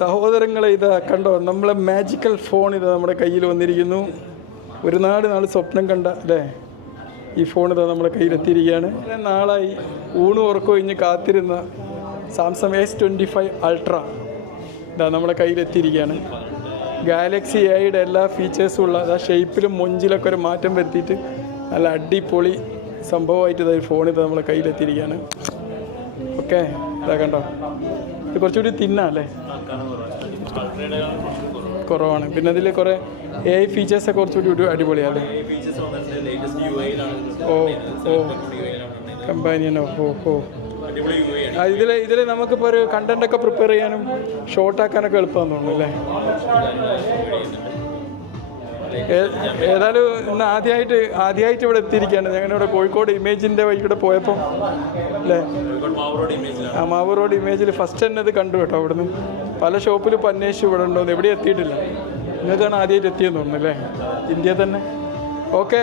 സഹോദരങ്ങളെ ഇതാ കണ്ടോ, നമ്മളെ മാജിക്കൽ ഫോൺ ഇതാ നമ്മുടെ കയ്യിൽ വന്നിരിക്കുന്നു. ഒരു നാൾ സ്വപ്നം കണ്ട അല്ലേ ഈ ഫോൺ ഇതാ നമ്മുടെ കയ്യിലെത്തിയിരിക്കുകയാണ്. നാളായി ഊണ് ഉറക്കം കഴിഞ്ഞ് കാത്തിരുന്ന സാംസങ് S25 Ultra ഇതാ നമ്മുടെ കയ്യിലെത്തിയിരിക്കുകയാണ്. ഗാലക്സി എയുടെ എല്ലാ ഫീച്ചേഴ്സും ഉള്ള അതാ ഷേപ്പിലും മൊഞ്ചിലൊക്കെ ഒരു മാറ്റം വരുത്തിയിട്ട് നല്ല അടിപൊളി സംഭവമായിട്ട് ഇതാ ഫോൺ ഇത് നമ്മളെ കയ്യിലെത്തിയിരിക്കുകയാണ്. ഓക്കെ, ഇതാ കണ്ടോ, ഇത് കുറച്ചുകൂടി തിന്നല്ലേ, കുറവാണ്. പിന്നെ അതിൽ കുറേ AI ഫീച്ചേഴ്സൊക്കെ കുറച്ചുകൂടി അടിപൊളിയാണ്. കമ്പാനിയനോ ഇതിൽ നമുക്കിപ്പോൾ ഒരു കണ്ടൻറ്റൊക്കെ പ്രിപ്പയർ ചെയ്യാനും ഷോർട്ടാക്കാനൊക്കെ എളുപ്പമാണെന്ന് തോന്നുന്നു അല്ലേ. ഏതായാലും ഇന്ന് ആദ്യമായിട്ട് ഇവിടെ എത്തിയിരിക്കുകയാണ്. ഞങ്ങളിവിടെ കോഴിക്കോട് ഇമേജിൻ്റെ വഴിക്കൂടെ പോയപ്പോൾ അല്ലേ, ആ മാവൂർ റോഡ് ഇമേജിൽ ഫസ്റ്റ് തന്നെ ഇത് കണ്ടു കേട്ടോ. അവിടുന്ന് പല ഷോപ്പിലും ഇപ്പോൾ അന്വേഷിച്ചു ഇവിടെ ഉണ്ടോ, എവിടെയും എത്തിയിട്ടില്ല. നിങ്ങൾക്കാണ് ആദ്യമായിട്ട് എത്തിയെന്ന് തോന്നുന്നു അല്ലേ, ഇന്ത്യയിൽ തന്നെ. ഓക്കെ.